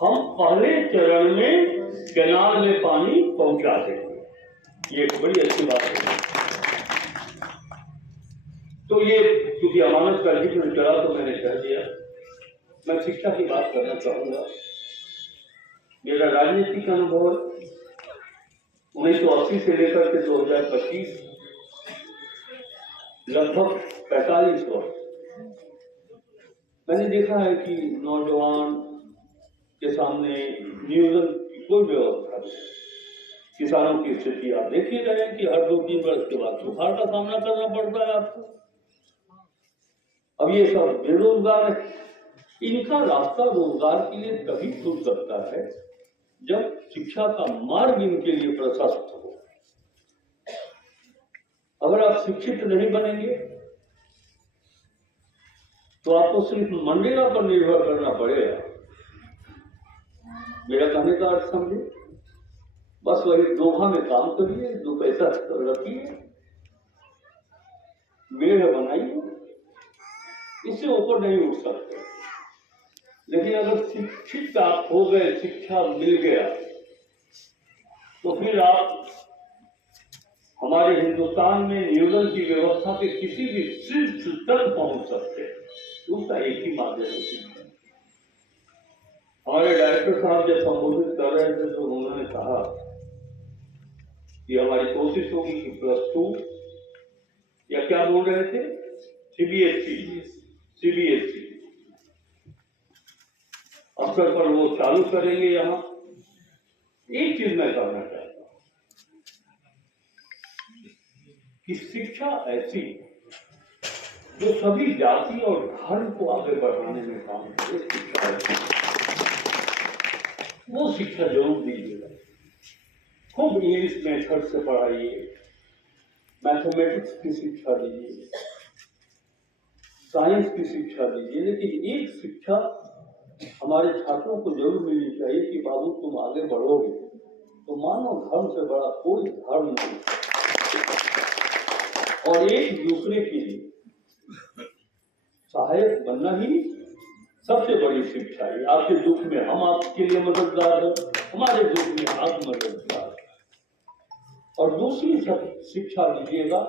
हम पहले चरण में कैनाल में पानी पहुंचा देंगे। ये एक बड़ी अच्छी बात है। तो ये क्योंकि अमानत का जिक्र चला तो मैंने कह दिया। मैं शिक्षा की बात करना चाहूंगा। मेरा राजनीतिक अनुभव 1980 से लेकर के 2025 लगभग 45 वर्ष मैंने देखा है कि नौजवान के सामने नियोजन की कोई व्यवस्था नहीं। किसानों की स्थिति आप देख ही रहे हैं कि हर 2-3 वर्ष के बाद सुखाड़ का सामना करना पड़ता है आपको। अब ये सब बेरोजगार है। इनका रास्ता रोजगार के लिए तभी खुल सकता है जब शिक्षा का मार्ग इनके लिए प्रशस्त हो। अगर आप शिक्षित नहीं बनेंगे तो आपको सिर्फ मनरेगा पर निर्भर करना पड़ेगा। मेरा कहने का अर्थ समझे, बस वही दोहा में काम करिए, 2 पैसा रखिए, मेढ़ बनाइए, इससे ऊपर नहीं उठ सकते। लेकिन अगर शिक्षित आप हो गए, शिक्षा मिल गया, तो फिर आप हमारे हिंदुस्तान में नियोजन की व्यवस्था के किसी भी शीर्ष तक पहुंच सकते हैं। उसका एक ही माध्यम है। हमारे डायरेक्टर साहब जब संबोधित कर रहे थे तो उन्होंने कहा कि हमारी कोशिश होगी कि +2 या क्या बोल रहे थे, सीबीएसई अवसर पर वो चालू करेंगे। यहाँ एक चीज मैं करना चाहता हूं कि शिक्षा ऐसी जो सभी जाति और धर्म को आगे बढ़ाने में काम करे, शिक्षा ऐसी वो शिक्षा जरूर दीजिएगा। खूब इंग्लिश मेथड से पढ़ाइए, मैथमेटिक्स की शिक्षा दीजिए, साइंस की शिक्षा दीजिए, लेकिन एक शिक्षा हमारे छात्रों को जरूर मिलनी चाहिए कि बाबू तुम आगे बढ़ोगे तो मानव धर्म से बड़ा कोई धर्म नहीं, और एक दूसरे के लिए सहायक बनना ही सबसे बड़ी शिक्षा है। आपके दुख में हम आपके लिए मददगार हैं, हमारे दुख में आप मददगार हैं। और दूसरी शिक्षा दीजिएगा,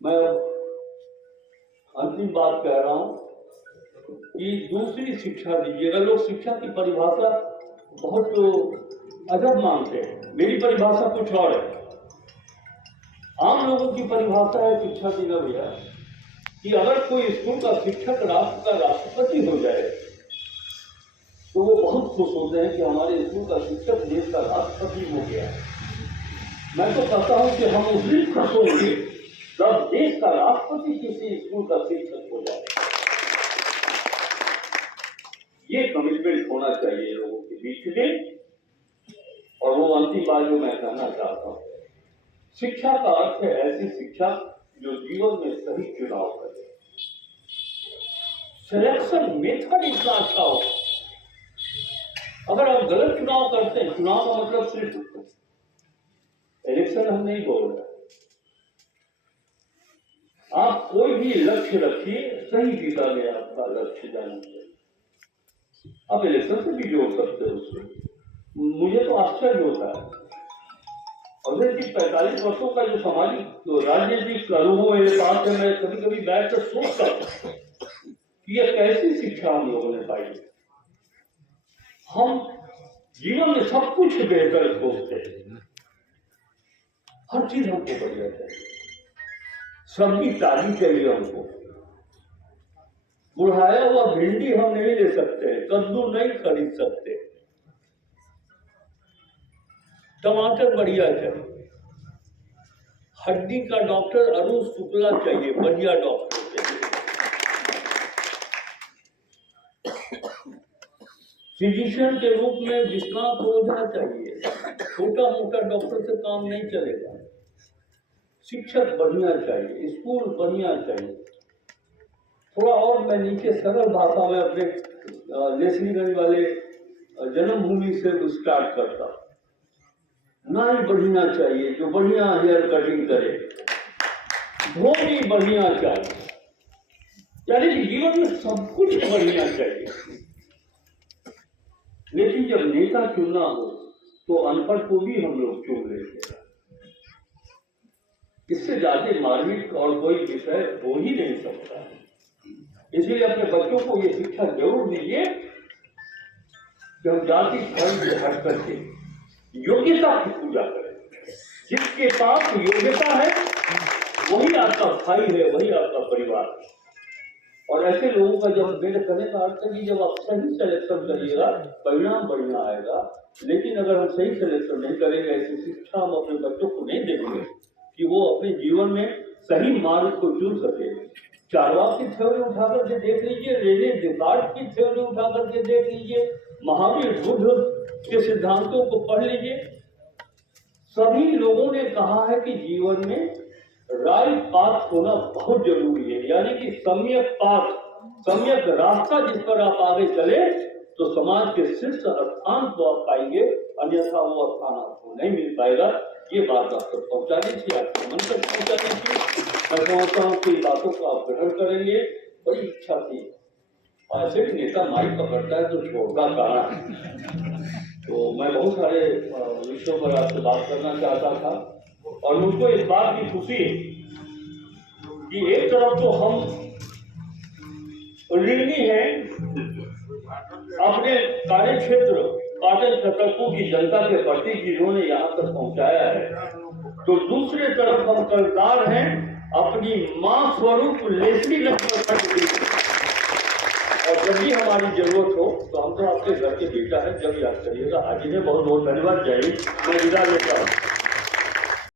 मैं अंतिम बात कह रहा हूं कि दूसरी शिक्षा दीजिएगा। लोग शिक्षा की परिभाषा बहुत अजब मानते हैं, मेरी परिभाषा कुछ और है। आम लोगों की परिभाषा है शिक्षा देना भैया कि अगर कोई स्कूल का शिक्षक राष्ट्र का राष्ट्रपति हो जाए तो वो बहुत खुश होते हैं कि हमारे स्कूल का शिक्षक देश का राष्ट्रपति हो गया। मैं तो कहता हूं कि हम उस दिन खुश होंगे जब देश का राष्ट्रपति किसी स्कूल का शिक्षक हो जाए। ये कमिटमेंट होना चाहिए लोगों के बीच में। और वो अंतिम बात जो मैं कहना चाहता हूं, शिक्षा का अर्थ है ऐसी शिक्षा जो जीवन में सही चुनाव करे। सिलेक्शन मेथड इतना अच्छा हो। अगर आप गलत चुनाव करते हैं, चुनाव का मतलब सिर्फ इलेक्शन हम नहीं बोल रहे, आप कोई भी लक्ष्य रखिए, सही दिशा में आपका लक्ष्य जाना चाहिए। आप इलेक्शन से भी जोड़ सकते हैं उससे। मुझे तो आश्चर्य होता है, और 45 वर्षों का जो सामाजिक तो राजनीतिक अनुभव मेरे पास है, मैं कभी कभी बैठ कर सोचता हूं कि यह कैसी शिक्षा हम लोगों ने पाई। हम जीवन में सब कुछ बेहतर सोचते हैं, हर चीज हमको बढ़िया चाहिए, सब्जी ताजी चाहिए हमको। बुढ़ाया हुआ भिंडी हम नहीं ले सकते, कद्दू नहीं खरीद सकते, टमाटर बढ़िया चाहिए, हड्डी का डॉक्टर अरुण शुक्ला चाहिए, बढ़िया डॉक्टर चाहिए, फिजिशियन के रूप में विश्वनाथ ओझा चाहिए। छोटा मोटा डॉक्टर से काम नहीं चलेगा। शिक्षक बढ़िया चाहिए, स्कूल बढ़िया चाहिए। थोड़ा और मैं नीचे सरल भाषा में अपने लेसलीगंज वाले जन्मभूमि से स्टार्ट करता। नाई बढ़िया चाहिए जो बढ़िया हेयर कटिंग करे, धोबी बढ़िया चाहिए, यानी कि जीवन में सब कुछ बढ़िया चाहिए। लेकिन जब नेता चुनना हो तो अनपढ़ को भी हम लोग चुन लेते हैं। इससे ज्यादा मार्मिक और कोई विषय हो ही नहीं सकता। इसलिए अपने बच्चों को ये शिक्षा जरूर दीजिए कि हम जाति धर्म से हट करके योग्यता की पूजा करें। जिसके पास योग्यता है वही आपका भाई है, वही आपका परिवार है। और ऐसे लोगों का जब मेरे कहने का अर्थ है कि जब आप सही सिलेक्शन करिएगा परिणाम बढ़िया आएगा। लेकिन अगर हम सही सिलेक्शन नहीं करेंगे, ऐसी शिक्षा हम अपने बच्चों को नहीं देंगे कि वो अपने जीवन में सही मार्ग को चुन सके। चारवाक की थ्योरी उठा करके देख लीजिए, रेने डेकार्ट की थ्योरी उठा करके देख लीजिए, महावीर बुद्ध के सिद्धांतों को पढ़ लीजिए। सभी लोगों ने कहा है कि जीवन में राइट पाथ होना बहुत जरूरी है, यानी कि सम्यक पाथ, सम्यक रास्ता जिस पर आप आगे चले तो समाज के शीर्ष स्थान को आप पाएंगे, अन्यथा वो स्थान आपको नहीं मिल पाएगा। ये बात आप तक पहुंचानी थी, आपके मन तक पहुंचानी थी। मैं समझता हूँ कि बातों को आप ग्रहण करेंगे, बड़ी इच्छा थी। ऐसे भी नेता माइक पकड़ता है तो छोड़ता कहाँ। तो मैं बहुत सारे विषयों पर आपसे बात करना चाहता था और मुझको इस बात की खुशी है कि एक तरफ तो हम ऋणी हैं अपने कार्य क्षेत्र पाटन छतरपुर की जनता के प्रति जिन्होंने यहाँ तक पहुंचाया है, तो दूसरे तरफ हम कर्जदार हैं अपनी मां स्वरूप लेसली लक्ष्मण। और जब भी हमारी जरूरत हो तो हम तो आपके घर के बेटा है, जब याद करिएगा। आज ही बहुत बहुत धन्यवाद। जय हिंद। मैं विदा लेता हूँ।